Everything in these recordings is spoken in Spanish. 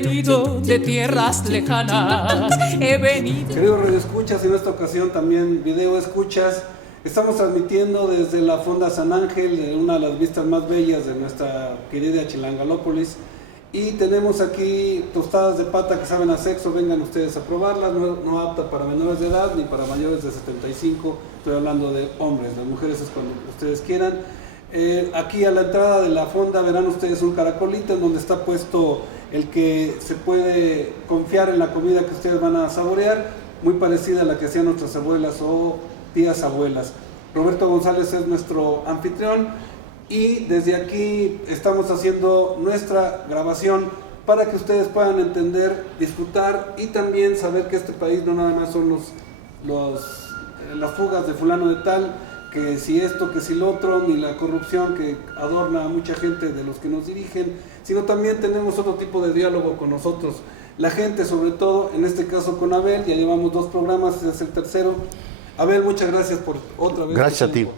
venido de tierras lejanas, he venido. Queridos radioescuchas, en esta ocasión también video escuchas, estamos transmitiendo desde la Fonda San Ángel, una de las vistas más bellas de nuestra querida Chilangalópolis, y tenemos aquí tostadas de pata que saben a sexo. Vengan ustedes a probarlas, no apta para menores de edad ni para mayores de 75, estoy hablando de hombres, las mujeres es cuando ustedes quieran. Aquí a la entrada de la fonda verán ustedes un caracolito en donde está puesto el que se puede confiar en la comida que ustedes van a saborear, muy parecida a la que hacían nuestras abuelas o tías abuelas. Roberto González es nuestro anfitrión y desde aquí estamos haciendo nuestra grabación para que ustedes puedan entender, disfrutar y también saber que este país no nada más son las fugas de fulano de tal, que si esto, que si lo otro, ni la corrupción que adorna a mucha gente de los que nos dirigen, sino también tenemos otro tipo de diálogo con nosotros, la gente, sobre todo, en este caso con Abel. Ya llevamos 2 programas, este es el tercero. Abel, muchas gracias por otra vez. Gracias a ti,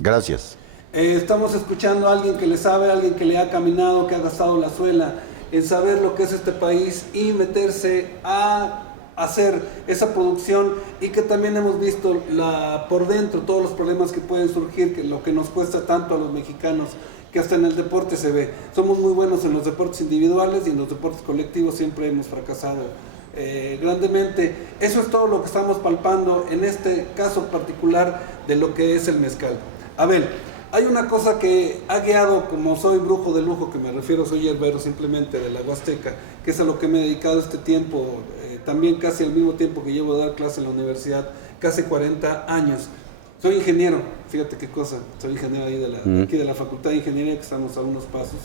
gracias. Estamos escuchando a alguien que le sabe, a alguien que le ha caminado, que ha gastado la suela en saber lo que es este país y meterse a hacer esa producción, y que también hemos visto por dentro todos los problemas que pueden surgir, que lo que nos cuesta tanto a los mexicanos, que hasta en el deporte se ve. Somos muy buenos en los deportes individuales y en los deportes colectivos siempre hemos fracasado grandemente. Eso es todo lo que estamos palpando en este caso particular de lo que es el mezcal. Abel, hay una cosa que ha guiado, como soy brujo de lujo, que me refiero, soy herbero simplemente de la Huasteca, que es a lo que me he dedicado este tiempo, también casi al mismo tiempo que llevo a dar clase en la universidad, casi 40 años. Soy ingeniero, fíjate qué cosa, soy ingeniero ahí aquí de la Facultad de Ingeniería, que estamos a unos pasos.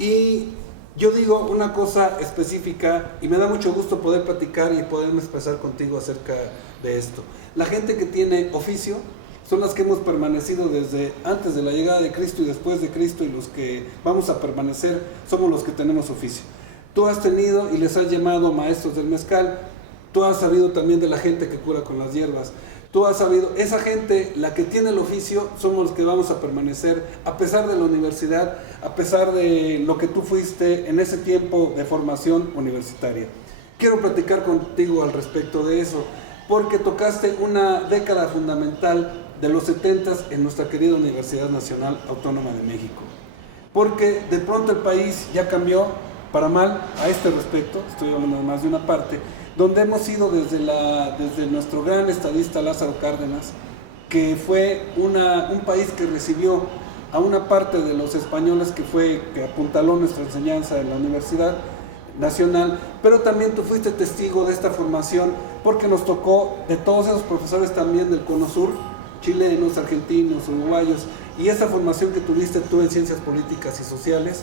Y yo digo una cosa específica, y me da mucho gusto poder platicar y poderme expresar contigo acerca de esto. La gente que tiene oficio son las que hemos permanecido desde antes de la llegada de Cristo y después de Cristo, y los que vamos a permanecer somos los que tenemos oficio. Tú has tenido y les has llamado maestros del mezcal, tú has sabido también de la gente que cura con las hierbas, tú has sabido, esa gente, la que tiene el oficio, somos los que vamos a permanecer a pesar de la universidad, a pesar de lo que tú fuiste en ese tiempo de formación universitaria. Quiero platicar contigo al respecto de eso, porque tocaste una década fundamental de los 70s en nuestra querida Universidad Nacional Autónoma de México, porque de pronto el país ya cambió para mal a este respecto. Estoy hablando de más de una parte, donde hemos ido desde nuestro gran estadista Lázaro Cárdenas, que fue un país que recibió a una parte de los españoles que apuntaló nuestra enseñanza en la Universidad Nacional, pero también tú fuiste testigo de esta formación, porque nos tocó de todos esos profesores también del Cono Sur, chilenos, argentinos, uruguayos, y esa formación que tuviste tú en ciencias políticas y sociales.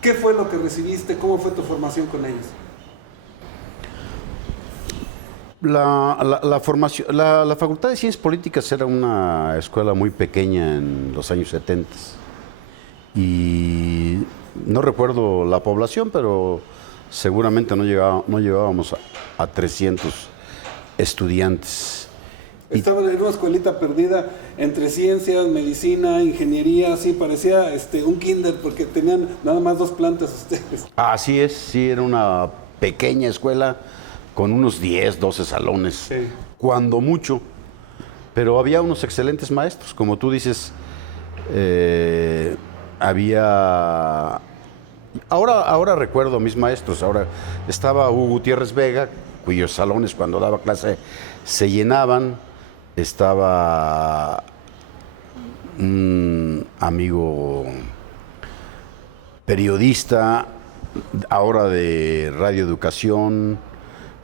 ¿Qué fue lo que recibiste? ¿Cómo fue tu formación con ellos? La Facultad de Ciencias Políticas era una escuela muy pequeña en los años 70 y no recuerdo la población, pero seguramente no llegábamos a 300 estudiantes. Estaban en una escuelita perdida entre ciencias, medicina, ingeniería, así parecía un kinder, porque tenían nada más 2 plantas ustedes. Así es, sí, era una pequeña escuela con unos 10, 12 salones, sí, cuando mucho, pero había unos excelentes maestros, como tú dices. Ahora recuerdo a mis maestros. Ahora estaba Hugo Gutiérrez Vega, cuyos salones cuando daba clase se llenaban. Estaba un amigo periodista, ahora de Radio Educación,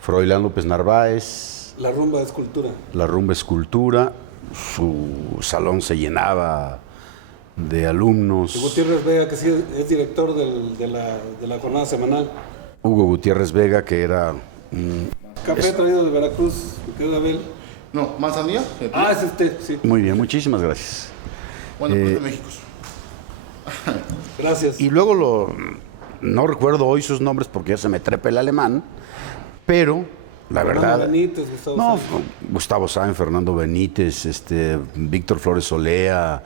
Froilán López Narváez. La Rumba Escultura. La Rumba Escultura. Su salón se llenaba de alumnos. Y Gutiérrez Vega, que sí es director de la jornada semanal. Hugo Gutiérrez Vega, que era... Café traído de Veracruz, ¿qué es Abel? No, ¿manzanilla? Ah, es usted, sí. Muy bien, muchísimas gracias. Bueno, pues de México. Gracias. Y luego no recuerdo hoy sus nombres porque ya se me trepa el alemán, pero la verdad... Benítez, Gustavo Sáenz, Fernando Benítez, Víctor Flores Olea,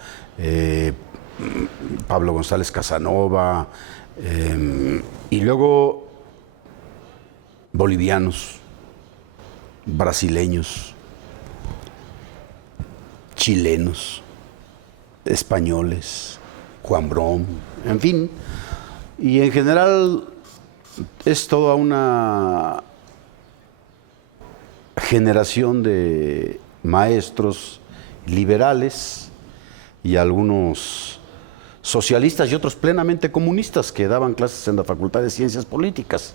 Pablo González Casanova, y luego bolivianos, brasileños, chilenos, españoles, Juan Brom, en fin. Y en general es toda una generación de maestros liberales y algunos socialistas y otros plenamente comunistas que daban clases en la Facultad de Ciencias Políticas.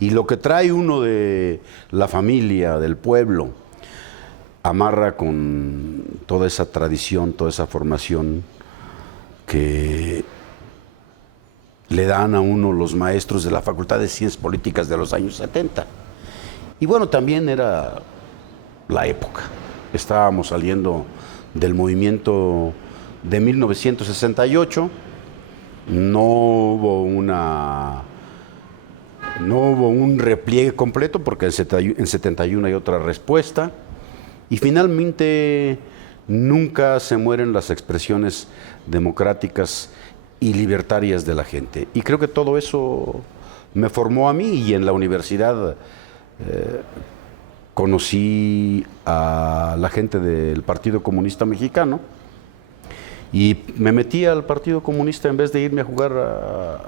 Y lo que trae uno de la familia, del pueblo, amarra con toda esa tradición, toda esa formación que le dan a uno los maestros de la Facultad de Ciencias Políticas de los años 70. Y bueno, también era la época. Estábamos saliendo del movimiento de 1968, no hubo un repliegue completo porque en 71 hay otra respuesta, y finalmente nunca se mueren las expresiones democráticas y libertarias de la gente. Y creo que todo eso me formó a mí, y en la universidad conocí a la gente del Partido Comunista Mexicano y me metí al Partido Comunista en vez de irme a jugar a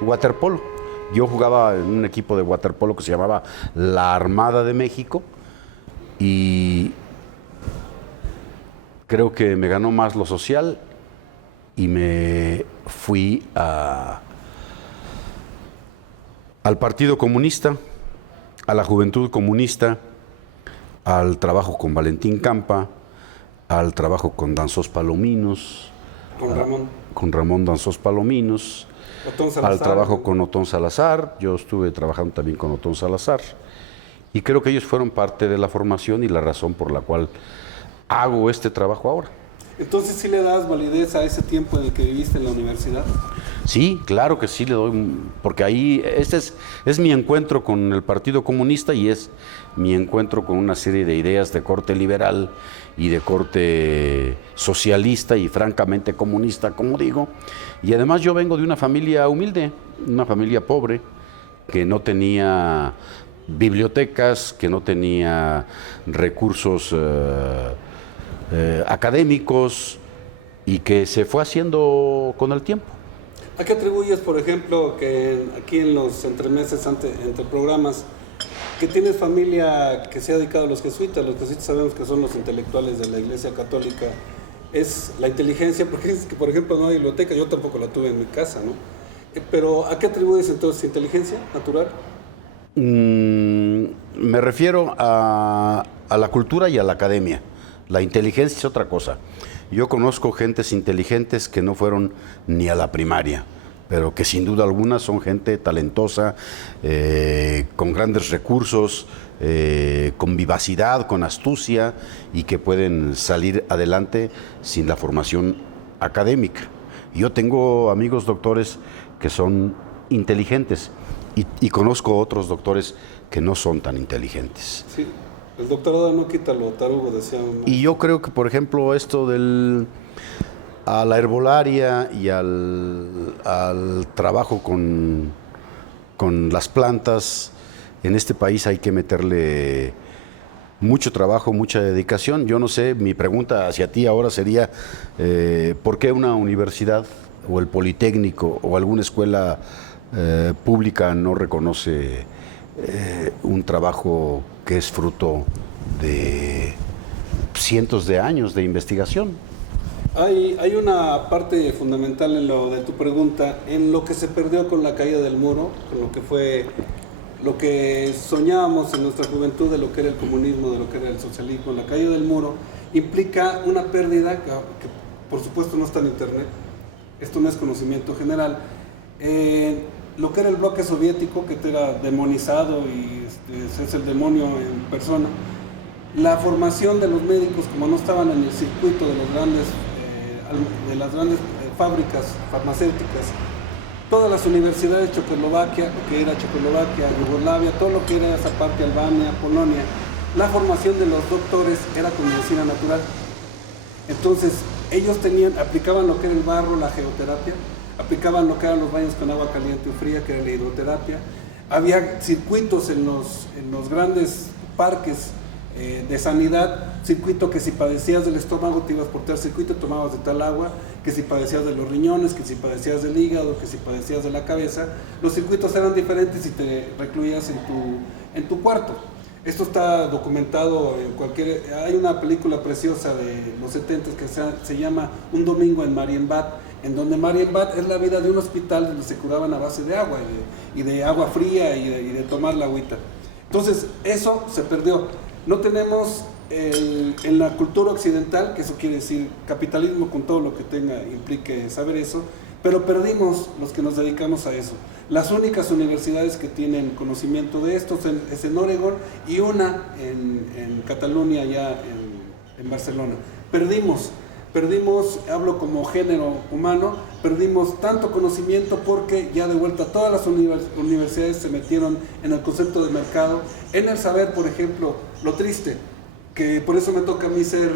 waterpolo. Yo jugaba en un equipo de waterpolo que se llamaba la Armada de México, y creo que me ganó más lo social y me fui al Partido Comunista, a la Juventud Comunista, al trabajo con Valentín Campa, al trabajo con Danzós Palominos, con Ramón Danzós Palominos, al trabajo con Otón Salazar. Yo estuve trabajando también con Otón Salazar, y creo que ellos fueron parte de la formación y la razón por la cual hago este trabajo ahora. Entonces, ¿sí le das validez a ese tiempo en el que viviste en la universidad? Sí, claro que sí le doy, porque ahí este es mi encuentro con el Partido Comunista, y es mi encuentro con una serie de ideas de corte liberal y de corte socialista y francamente comunista, como digo. Y además yo vengo de una familia humilde, una familia pobre, que no tenía bibliotecas, que no tenía recursos académicos, y que se fue haciendo con el tiempo. ¿A qué atribuyes, por ejemplo, que aquí en los entremeses entre programas, que tienes familia que se ha dedicado a los jesuitas? Los jesuitas sabemos que son los intelectuales de la Iglesia Católica. Es la inteligencia, porque es que, por ejemplo, no hay biblioteca, yo tampoco la tuve en mi casa, ¿no? Pero ¿a qué atribuyes entonces inteligencia natural? Me refiero a la cultura y a la academia. La inteligencia es otra cosa. Yo conozco gentes inteligentes que no fueron ni a la primaria, pero que sin duda alguna son gente talentosa, con grandes recursos, con vivacidad, con astucia, y que pueden salir adelante sin la formación académica. Yo tengo amigos doctores que son inteligentes, y conozco otros doctores que no son tan inteligentes. Sí. El doctorado no quita lo tarugo, decía uno. Y yo creo que, por ejemplo, esto a la herbolaria y al trabajo con las plantas, en este país hay que meterle mucho trabajo, mucha dedicación. Yo no sé, mi pregunta hacia ti ahora sería, ¿por qué una universidad o el Politécnico o alguna escuela pública no reconoce un trabajo que es fruto de cientos de años de investigación? Hay una parte fundamental en lo de tu pregunta, en lo que se perdió con la caída del muro, con lo que fue, lo que soñábamos en nuestra juventud de lo que era el comunismo, de lo que era el socialismo. La caída del muro implica una pérdida que por supuesto no está en internet, esto no es conocimiento general. Lo que era el bloque soviético, que era demonizado y es el demonio en persona. La formación de los médicos, como no estaban en el circuito de las grandes fábricas farmacéuticas, todas las universidades de Checoslovaquia, lo que era Checoslovaquia, Yugoslavia, todo lo que era esa parte, Albania, Polonia, la formación de los doctores era con medicina natural. Entonces, ellos aplicaban lo que era el barro, la geoterapia, aplicaban lo que eran los baños con agua caliente o fría, que era la hidroterapia, Había circuitos en los grandes parques de sanidad, circuito que si padecías del estómago te ibas por tal circuito, tomabas de tal agua, que si padecías de los riñones, que si padecías del hígado, que si padecías de la cabeza, los circuitos eran diferentes y te recluías en tu cuarto. Esto está documentado en hay una película preciosa de los 70 que se llama Un domingo en Marienbad, en donde Marienbad es la vida de un hospital donde se curaban a base de agua y de agua fría y de tomar la agüita. Entonces, eso se perdió. No tenemos en la cultura occidental, que eso quiere decir capitalismo con todo lo que implique saber eso, pero perdimos los que nos dedicamos a eso. Las únicas universidades que tienen conocimiento de esto es en Oregón y una en Cataluña, ya en Barcelona. Perdimos, hablo como género humano, perdimos tanto conocimiento porque ya de vuelta todas las universidades se metieron en el concepto de mercado, en el saber, por ejemplo, lo triste, que por eso me toca a mí ser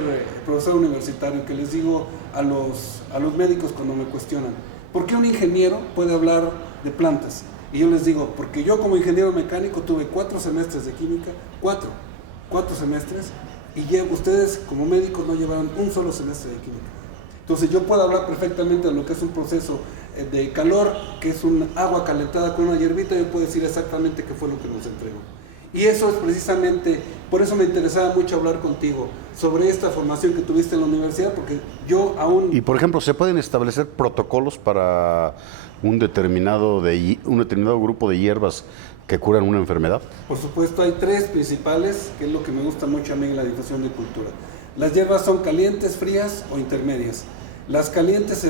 profesor universitario, que les digo a los médicos cuando me cuestionan, ¿por qué un ingeniero puede hablar de plantas? Y yo les digo, porque yo como ingeniero mecánico tuve 4 semestres de química, 4 semestres, y ustedes como médicos no llevaron un solo semestre de química. Entonces yo puedo hablar perfectamente de lo que es un proceso de calor, que es un agua calentada con una hierbita, yo puedo decir exactamente qué fue lo que nos entregó. Y eso es precisamente, por eso me interesaba mucho hablar contigo sobre esta formación que tuviste en la universidad, porque yo aún... Y por ejemplo, ¿se pueden establecer protocolos para un determinado grupo de hierbas que curan una enfermedad? Por supuesto, hay 3 principales, que es lo que me gusta mucho a mí en la difusión de cultura. Las hierbas son calientes, frías o intermedias. Las calientes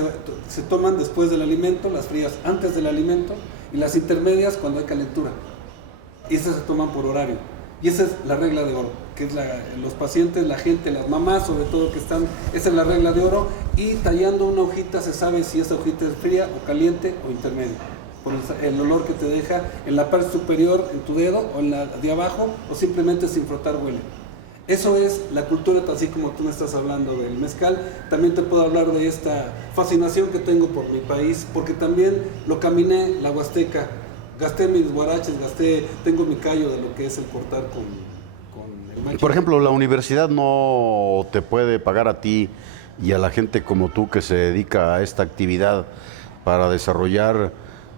se toman después del alimento, las frías antes del alimento, y las intermedias cuando hay calentura. Y esas se toman por horario. Y esa es la regla de oro, que es los pacientes, la gente, las mamás sobre todo que están, esa es la regla de oro, y tallando una hojita se sabe si esa hojita es fría o caliente o intermedia, por el olor que te deja en la parte superior, en tu dedo, o en la de abajo, o simplemente sin frotar huele. Eso es la cultura, así como tú me estás hablando del mezcal. También te puedo hablar de esta fascinación que tengo por mi país, porque también lo caminé, la Huasteca, gasté mis guaraches, tengo mi callo de lo que es el cortar con el macho. Por ejemplo, la universidad no te puede pagar a ti y a la gente como tú que se dedica a esta actividad para desarrollar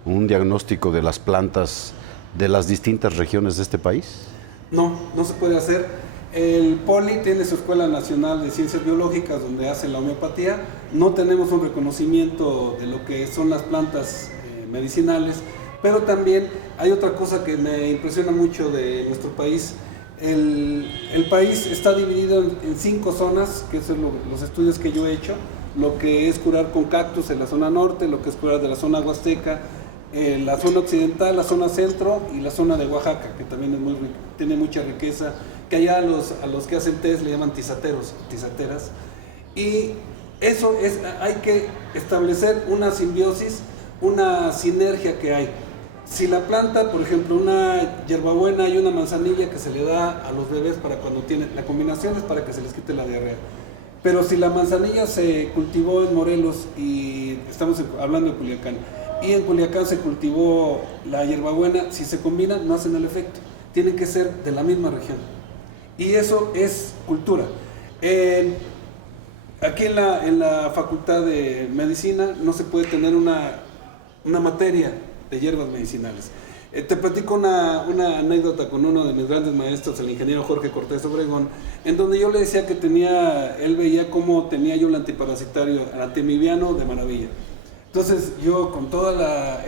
un diagnóstico de las plantas de las distintas regiones de este país. No se puede hacer. El Poli tiene su Escuela Nacional de Ciencias Biológicas donde hace la homeopatía. No tenemos un reconocimiento de lo que son las plantas medicinales. Pero también hay otra cosa que me impresiona mucho de nuestro país. El país está dividido en 5 zonas, que son los estudios que yo he hecho. Lo que es curar con cactus en la zona norte, lo que es curar de la zona huasteca, la zona occidental, la zona centro y la zona de Oaxaca, que también tiene mucha riqueza, que allá a los que hacen test le llaman tisateras. Y eso hay que establecer una simbiosis, una sinergia que hay. Si la planta, por ejemplo, una hierbabuena y una manzanilla que se le da a los bebés para cuando tienen, la combinación es para que se les quite la diarrea. Pero si la manzanilla se cultivó en Morelos y estamos hablando de Culiacán, y en Culiacán se cultivó la hierbabuena, si se combinan no hacen el efecto, tienen que ser de la misma región. Y eso es cultura. Aquí en la Facultad de Medicina no se puede tener una materia de hierbas medicinales. Te platico una anécdota con uno de mis grandes maestros, el ingeniero Jorge Cortés Obregón, en donde yo le decía que él veía cómo tenía yo el antiparasitario, el antimibiano de maravilla. Entonces yo con todo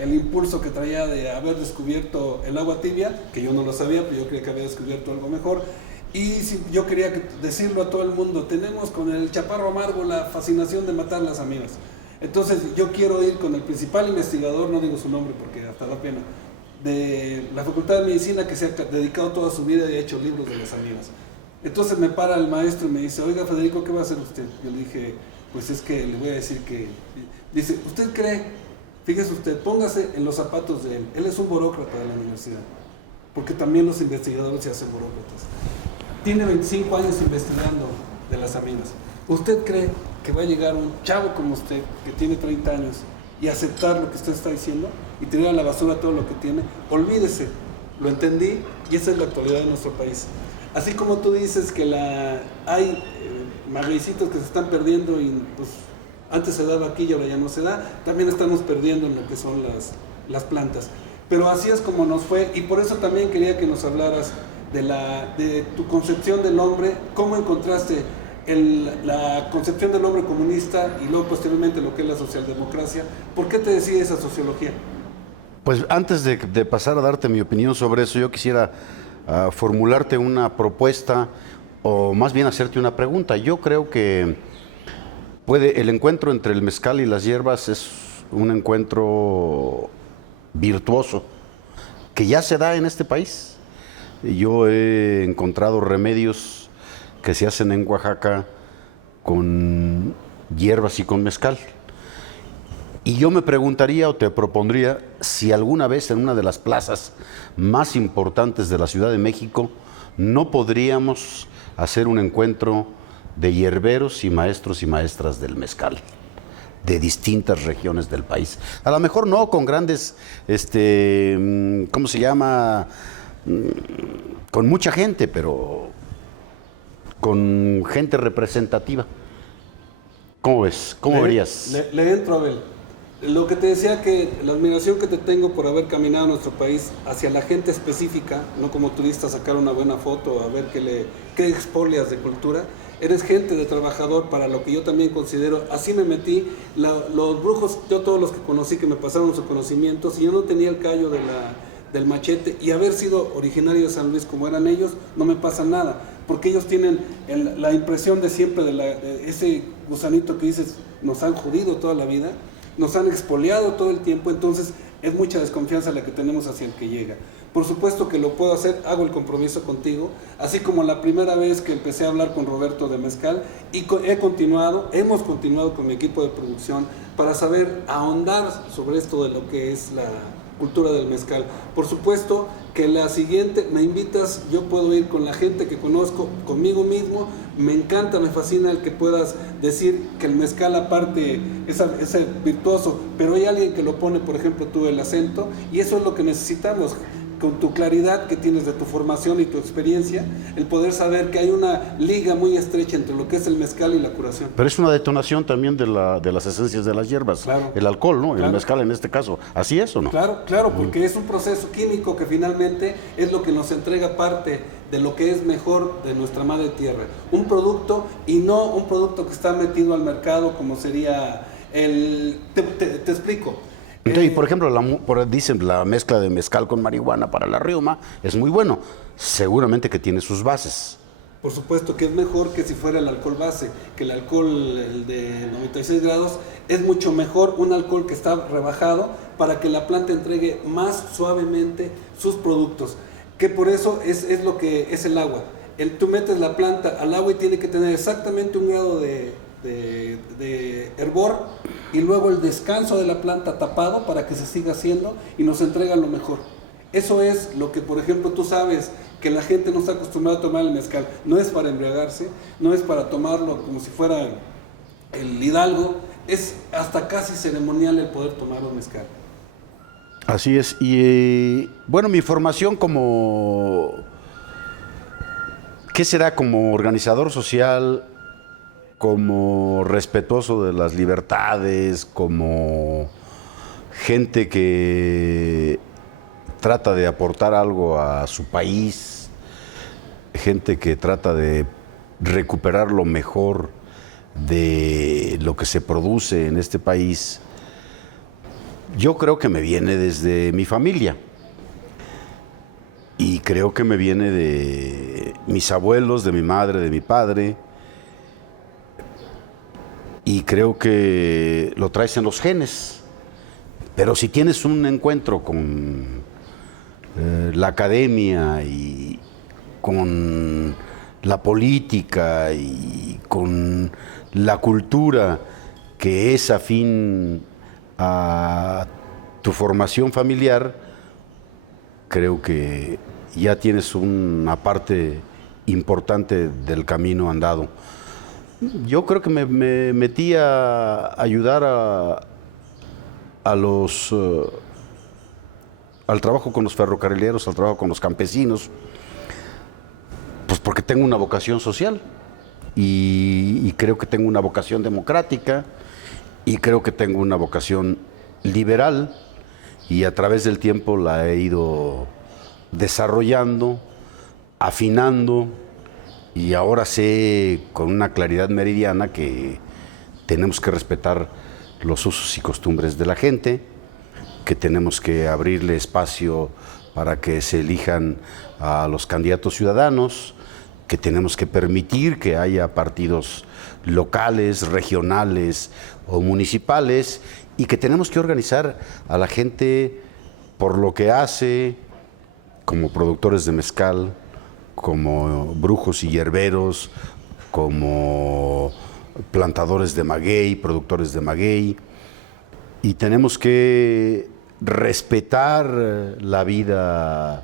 el impulso que traía de haber descubierto el agua tibia, que yo no lo sabía, pero yo creía que había descubierto algo mejor, y yo quería decirlo a todo el mundo, tenemos con el chaparro amargo la fascinación de matar las amigas. Entonces yo quiero ir con el principal investigador, no digo su nombre porque hasta da pena, de la Facultad de Medicina, que se ha dedicado toda su vida y ha hecho libros de las amigas. Entonces me para el maestro y me dice, oiga Federico, ¿qué va a hacer usted? Yo le dije, pues es que le voy a decir que... Dice, ¿usted cree? Fíjese usted, póngase en los zapatos de él. Él es un burócrata de la universidad, porque también los investigadores se hacen burócratas. Tiene 25 años investigando de las amigas. ¿Usted cree que va a llegar un chavo como usted, que tiene 30 años, y aceptar lo que usted está diciendo y tirar a la basura todo lo que tiene? Olvídese lo entendí y esa es la actualidad de nuestro país. Así como tú dices que hay magueycitos que se están perdiendo y pues antes se daba aquí y ahora ya no se da, también estamos perdiendo en lo que son las plantas. Pero así es como nos fue y por eso también quería que nos hablaras de tu concepción del hombre, cómo encontraste la concepción del hombre comunista y luego posteriormente lo que es la socialdemocracia. ¿Por qué te decía esa sociología? Pues antes de pasar a darte mi opinión sobre eso, yo quisiera formularte una propuesta o más bien hacerte una pregunta. Yo creo que el encuentro entre el mezcal y las hierbas es un encuentro virtuoso que ya se da en este país. Yo he encontrado remedios que se hacen en Oaxaca con hierbas y con mezcal. Y yo me preguntaría o te propondría si alguna vez en una de las plazas más importantes de la Ciudad de México no podríamos hacer un encuentro de hierberos y maestros y maestras del mezcal de distintas regiones del país. A lo mejor no con grandes, ¿cómo se llama? Con mucha gente, pero con gente representativa. ¿Cómo ves? ¿Cómo verías? Le entro, Abel. Lo que te decía, que la admiración que te tengo por haber caminado nuestro país hacia la gente específica, no como turista sacar una buena foto, a ver qué expolias de cultura. Eres gente de trabajador para lo que yo también considero. Así me metí. Los brujos, yo todos los que conocí que me pasaron sus conocimientos, y yo no tenía el callo del machete, y haber sido originario de San Luis como eran ellos, no me pasa nada, porque ellos tienen la impresión de siempre de ese gusanito que dices, nos han jodido toda la vida, nos han expoliado todo el tiempo, entonces es mucha desconfianza la que tenemos hacia el que llega. Por supuesto que lo puedo hacer, hago el compromiso contigo, así como la primera vez que empecé a hablar con Roberto de mezcal, y hemos continuado con mi equipo de producción para saber ahondar sobre esto de lo que es la cultura del mezcal. Por supuesto que la siguiente, me invitas, yo puedo ir con la gente que conozco, conmigo mismo, me encanta, me fascina el que puedas decir que el mezcal aparte es virtuoso, pero hay alguien que lo pone, por ejemplo tú, el acento, y eso es lo que necesitamos, con tu claridad que tienes de tu formación y tu experiencia, el poder saber que hay una liga muy estrecha entre lo que es el mezcal y la curación. Pero es una detonación también de las esencias de las hierbas, claro, el alcohol, ¿no? Claro. El mezcal en este caso. ¿Así es o no? Claro, porque es un proceso químico que finalmente es lo que nos entrega parte de lo que es mejor de nuestra madre tierra. Un producto, y no un producto que está metido al mercado como sería te explico. Entonces, por ejemplo, dicen la mezcla de mezcal con marihuana para la riuma es muy bueno. Seguramente que tiene sus bases. Por supuesto que es mejor que si fuera el alcohol base, que el alcohol el de 96 grados es mucho mejor, un alcohol que está rebajado para que la planta entregue más suavemente sus productos. Que por eso es lo que es el agua. Tú metes la planta al agua y tiene que tener exactamente un grado de hervor, y luego el descanso de la planta tapado para que se siga haciendo y nos entrega lo mejor. Eso es lo que, por ejemplo, tú sabes que la gente no está acostumbrada a tomar el mezcal. No es para embriagarse, no es para tomarlo como si fuera el hidalgo, es hasta casi ceremonial el poder tomar un mezcal. Así es. Y bueno, mi formación ¿qué será? Como organizador social, como respetuoso de las libertades, como gente que trata de aportar algo a su país, gente que trata de recuperar lo mejor de lo que se produce en este país. Yo creo que me viene desde mi familia y creo que me viene de mis abuelos, de mi madre, de mi padre. Y creo que lo traes en los genes. Pero si tienes un encuentro con la academia y con la política y con la cultura que es afín a tu formación familiar, creo que ya tienes una parte importante del camino andado. Yo creo que me metí a ayudar a los al trabajo con los ferrocarrileros, al trabajo con los campesinos, pues porque tengo una vocación social y creo que tengo una vocación democrática y creo que tengo una vocación liberal y a través del tiempo la he ido desarrollando, afinando y ahora sé con una claridad meridiana que tenemos que respetar los usos y costumbres de la gente, que tenemos que abrirle espacio para que se elijan a los candidatos ciudadanos, que tenemos que permitir que haya partidos locales, regionales o municipales y que tenemos que organizar a la gente por lo que hace, como productores de mezcal, como brujos y hierberos, como plantadores de maguey, productores de maguey, y tenemos que respetar la vida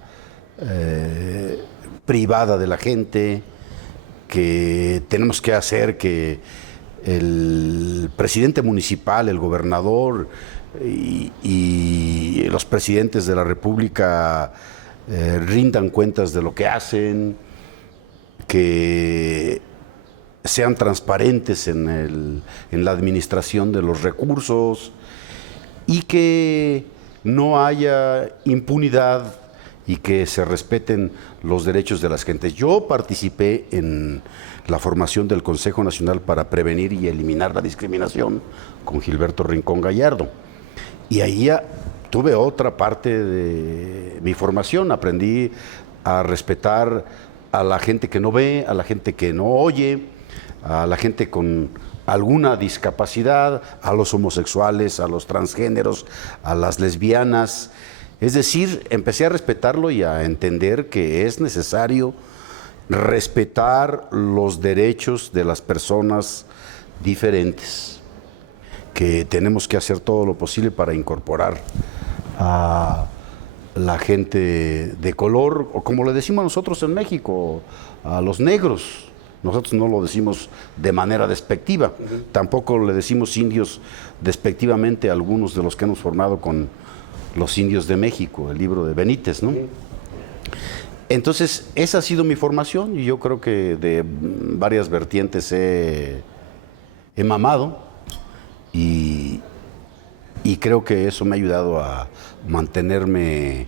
privada de la gente, que tenemos que hacer que el presidente municipal, el gobernador y los presidentes de la República rindan cuentas de lo que hacen, que sean transparentes en la administración de los recursos y que no haya impunidad y que se respeten los derechos de las gentes. Yo participé en la formación del Consejo Nacional para Prevenir y Eliminar la Discriminación con Gilberto Rincón Gallardo. Y ahí tuve otra parte de mi formación. Aprendí a respetar a la gente que no ve, a la gente que no oye, a la gente con alguna discapacidad, a los homosexuales, a los transgéneros, a las lesbianas. Es decir, empecé a respetarlo y a entender que es necesario respetar los derechos de las personas diferentes, que tenemos que hacer todo lo posible para incorporar a la gente de color, o como le decimos nosotros en México, a los negros. Nosotros no lo decimos de manera despectiva, tampoco le decimos indios despectivamente a algunos de los que hemos formado con los indios de México, el libro de Benítez, ¿no? Entonces, esa ha sido mi formación y yo creo que de varias vertientes he mamado y creo que eso me ha ayudado a mantenerme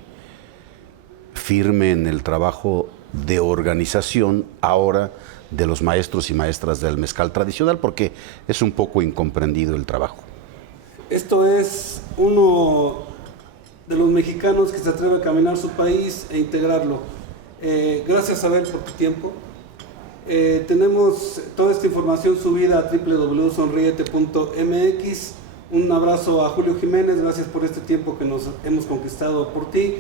firme en el trabajo de organización ahora de los maestros y maestras del mezcal tradicional, porque es un poco incomprendido el trabajo. Esto es uno de los mexicanos que se atreve a caminar su país e integrarlo. Gracias, Abel, por tu tiempo. Tenemos toda esta información subida a www.sonriete.mx. Un abrazo a Julio Jiménez, gracias por este tiempo que nos hemos conquistado por ti.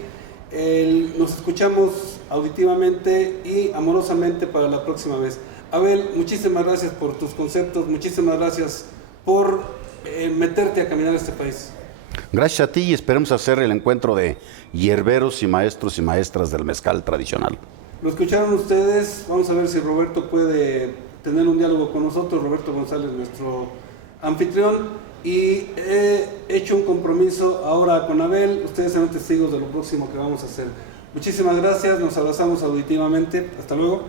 Nos escuchamos auditivamente y amorosamente para la próxima vez. Abel, muchísimas gracias por tus conceptos, muchísimas gracias por meterte a caminar este país. Gracias a ti y esperemos hacer el encuentro de hierberos y maestros y maestras del mezcal tradicional. Lo escucharon ustedes, vamos a ver si Roberto puede tener un diálogo con nosotros, Roberto González, nuestro anfitrión, y he hecho un compromiso ahora con Abel, ustedes serán testigos de lo próximo que vamos a hacer. Muchísimas gracias, nos abrazamos auditivamente, hasta luego.